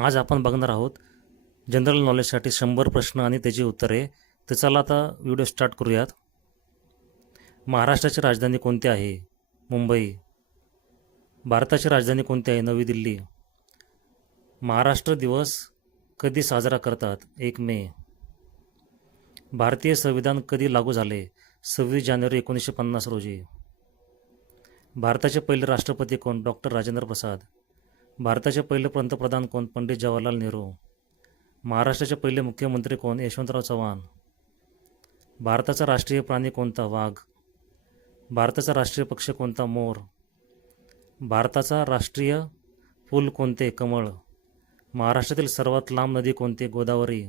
आज आपण बघणार आहोत जनरल नॉलेजसाठी 100 प्रश्न आणि त्याची उत्तरे. तर चला आता व्हिडिओ स्टार्ट करूयात. महाराष्ट्राची राजधानी कोणती आहे? मुंबई. भारताची राजधानी कोणती आहे? नवी दिल्ली. महाराष्ट्र दिवस कधी साजरा करतात? 1 मे. भारतीय संविधान कधी लागू झाले? 26 जानेवारी 1950 रोजी. भारताचे पहिले राष्ट्रपती कोण? डॉक्टर राजेंद्र प्रसाद. भारताचे पहिले पंतप्रधान कोण? पंडित जवाहरलाल नेहरू. महाराष्ट्राचे पहिले मुख्यमंत्री कोण? यशवंतराव चव्हाण. भारताचा राष्ट्रीय प्राणी कोणता? वाघ. भारताचा राष्ट्रीय पक्ष कोणता? मोर. भारताचा राष्ट्रीय फूल कोणते? कमळ. महाराष्ट्रातील सर्वात लांब नदी कोणती? गोदावरी.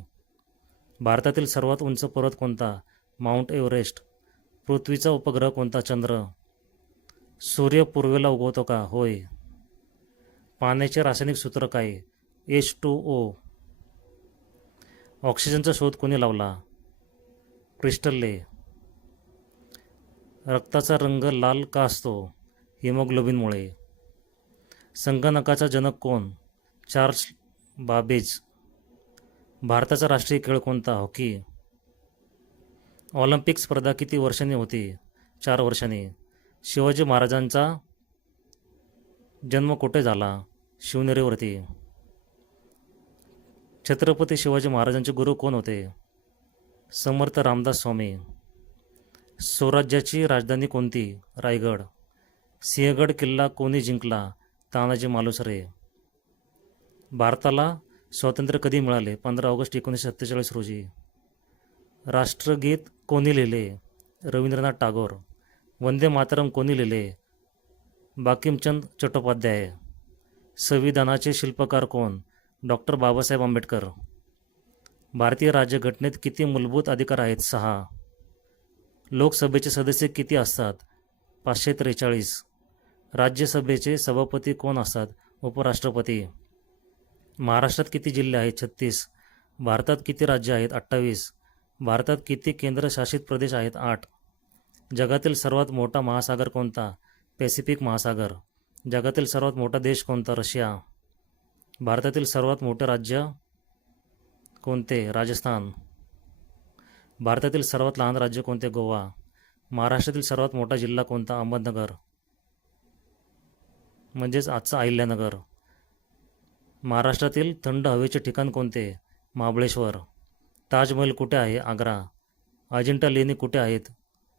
भारतातील सर्वात उंच पर्वत कोणता? Mount Everest. पृथ्वीचा उपग्रह कोणता? चंद्र. सूर्य पूर्वेला उगवतो का? होय. पाण्याचे रासायनिक सूत्र काय? H2O. ऑक्सिजनचा शोध कोणी लावला? क्रिस्टल्ले. रक्ताचा रंग लाल का असतो? हिमोग्लोबिनमुळे. संगणकाचा जनक कोण? Charles Babbage. भारताचा राष्ट्रीय खेळ कोणता? हॉकी. ऑलिम्पिक स्पर्धा किती वर्षांनी होती? 4 वर्षांनी. शिवाजी महाराजांचा जन्म कुठे झाला? शिवनेरीवरती. छत्रपती शिवाजी महाराजांचे गुरु कोण होते? समर्थ रामदास स्वामी. स्वराज्याची राजधानी कोणती? रायगड. सिंहगड किल्ला कोणी जिंकला? तानाजी मालुसरे. भारताला स्वातंत्र्य कधी मिळाले? 15 ऑगस्ट 1947 रोजी. राष्ट्रगीत कोणी लिहिले? रवींद्रनाथ टागोर. वंदे मातरम कोणी लिहिले? बंकिमचंद चट्टोपाध्याय. संविधानाचे शिल्पकार कोण? डॉक्टर बाबासाहेब आंबेडकर. भारतीय राज्यघटनेत किती मूलभूत अधिकार आहेत? 6. लोकसभेचे सदस्य किती असतात? 543. राज्यसभेचे सभापती कोण असतात? उपराष्ट्रपती. महाराष्ट्रात किती जिल्हे आहेत? 36. भारतात किती राज्य आहेत? 28. भारतात किती केंद्रशासित प्रदेश आहेत? 8. जगातील सर्वात मोठा महासागर कोणता? पॅसिफिक महासागर. जगातील सर्वात मोठा देश कोणता? रशिया. भारतातील सर्वात मोठे राज्य कोणते? राजस्थान. भारतातील सर्वात लहान राज्य कोणते? गोवा. महाराष्ट्रातील सर्वात मोठा जिल्हा कोणता? अहमदनगर, म्हणजेच आजचा अहिल्यानगर. महाराष्ट्रातील थंड हवेचे ठिकाण कोणते? महाबळेश्वर. ताजमहल कुठे आहे? आग्रा. अजिंठा लेणी कुठे आहेत?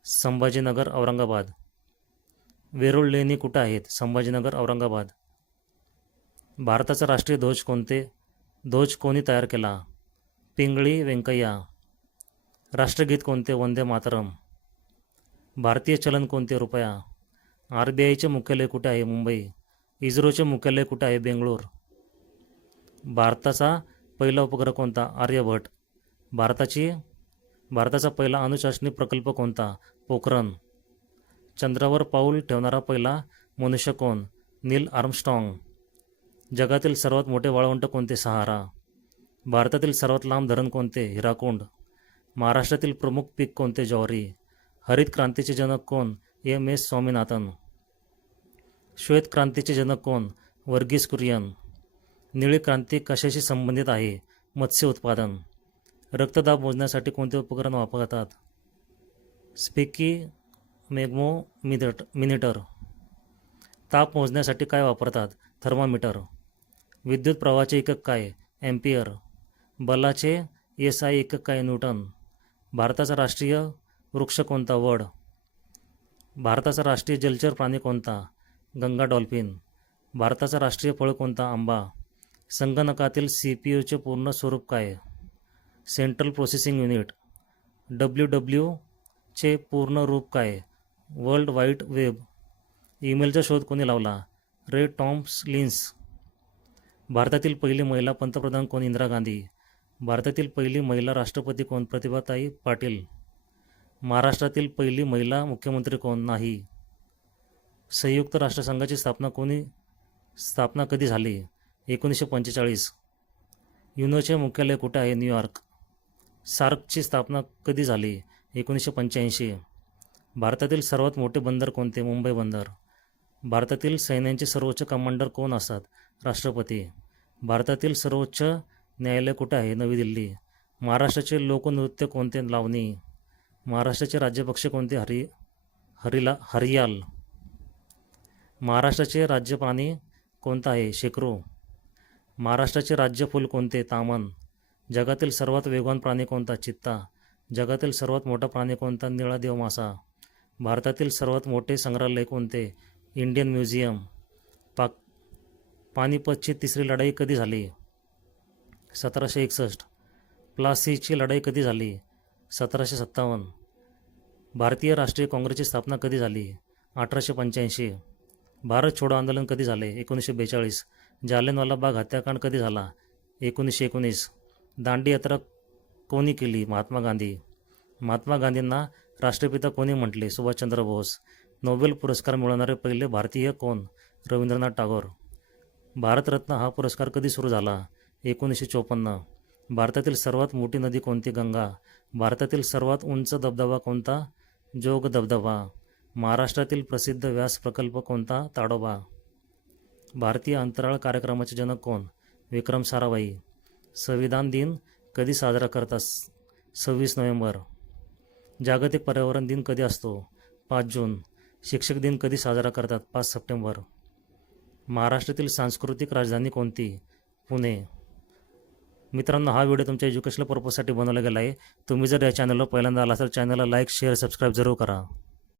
संभाजीनगर, औरंगाबाद. वेरूळ लेणी कुठे आहेत? संभाजीनगर, औरंगाबाद. भारताचा राष्ट्रीय ध्वज कोणते? ध्वज कोणी तयार केला? पिंगळी व्यंकय्या. राष्ट्रगीत कोणते? वंदे मातरम. भारतीय चलन कोणते? रुपया. RBIचे मुख्यालय कुठे आहे? मुंबई. इस्रोचे मुख्यालय कुठे आहे? बेंगळूर. भारताचा पहिला उपग्रह कोणता? आर्यभट्ट. भारताचा पहिला अणुचाचणी प्रकल्प कोणता? पोखरण. चंद्रावर पाऊल ठेवणारा पहिला मनुष्य कोण? नील आर्मस्ट्रॉंग. जगातील सर्वात मोठे वाळवंट कोणते? सहारा. भारतातील सर्वात लांब धरण कोणते? हिराकुंड. महाराष्ट्रातील प्रमुख पीक कोणते? ज्वारी. हरित क्रांतीचे जनक कोण? M.S. स्वामीनाथन. श्वेत क्रांतीचे जनक कोण? वर्गीस कुरियन. निळी क्रांती कशाशी संबंधित आहे? मत्स्य उत्पादन. रक्तदाब मोजण्यासाठी कोणते उपकरण वापरतात? स्पेकिमेग्मोमीटर. ताप मोजण्यासाठी काय वापरतात? थर्मामीटर. विद्युत प्रवाहाचे एकक काय? एम्पियर. बलाचे SI एकक काय? न्यूटन. भारताचा राष्ट्रीय वृक्ष कोणता? वड. भारताचा राष्ट्रीय जलचर प्राणी कोणता? गंगा डॉल्फिन. भारताचा राष्ट्रीय फळ कोणता? आंबा. संगणकातील CPUचे पूर्ण स्वरूप काय? Central processing unit. WW चे पूर्ण रूप काय? World wide web. ईमेलचा शोध कोणी लावला? रे टॉम्लिन्स. भारतातील पहिली महिला पंतप्रधान कोण? इंदिरा गांधी. भारतातील पहिली महिला राष्ट्रपती कोण? प्रतिभाताई पाटील. महाराष्ट्रातील पहिली महिला मुख्यमंत्री कोण? नाही. संयुक्त राष्ट्रसंघाची स्थापना कधी झाली? 1945. युनोचे मुख्यालय कुठे आहे? न्यूयॉर्क. सार्कची स्थापना कधी झाली? 1985. भारतातील सर्वात मोठे बंदर कोणते? मुंबई बंदर. भारतातील सैन्याचे सर्वोच्च कमांडर कोण असतात? राष्ट्रपती. भारतातील सर्वोच्च न्यायालय कुठे आहे? नवी दिल्ली. महाराष्ट्राचे लोकनृत्य कोणते? लावणी. महाराष्ट्राचे राज्यपक्षी कोणते? हरियाल. महाराष्ट्राचे राज्य प्राणी कोणता आहे? शेकरू. महाराष्ट्राचे राज्य फूल कोणते? तामन. जगातील सर्वात वेगवान प्राणी कोणता? चित्ता. जगातील सर्वात मोठा प्राणी कोणता? निळा देव मासा. भारतातील सर्वात मोठे संग्रहालय कोणते? Indian museum. पानिपतची तिसरी लढाई कधी झाली? 1761. प्लासीची लढाई कधी झाली? 1757. भारतीय राष्ट्रीय काँग्रेसची स्थापना कधी झाली? 1885. भारत छोडो आंदोलन कधी झाले? 1942. जालियनवाला बाग हत्याकांड कधी झाला? 1919. दांडी यात्रा कोणी केली? महात्मा गांधी. महात्मा गांधींना राष्ट्रपिता कोणी म्हटले? सुभाषचंद्र बोस. नोबेल पुरस्कार मिळवणारे पहिले भारतीय कोण? रवींद्रनाथ टागोर. भारतरत्न हा पुरस्कार कधी सुरू झाला? 1954. भारतातील सर्वात मोठी नदी कोणती? गंगा. भारतातील सर्वात उंच धबधबा कोणता? जोग धबधबा. महाराष्ट्रातील प्रसिद्ध व्यास प्रकल्प कोणता? ताडोबा. भारतीय अंतराळ कार्यक्रमाचे जनक कोण? विक्रम साराभाई. संविधान दिन कधी साजरा करतात? 26 नोव्हेंबर. जागतिक पर्यावरण दिन कधी असतो? 5 जून. शिक्षक दिन कधी साजरा करतात? 5 सप्टेंबर. महाराष्ट्रातील सांस्कृतिक राजधानी कोणती? पुणे. मित्रांनो, हा व्हिडिओ तुमच्या एज्युकेशनल पर्पजसाठी बनवला गेला आहे. तुम्ही जर या चॅनलवर पहिल्यांदा आला तर चॅनलला लाईक, शेअर, सबस्क्राईब जरूर करा.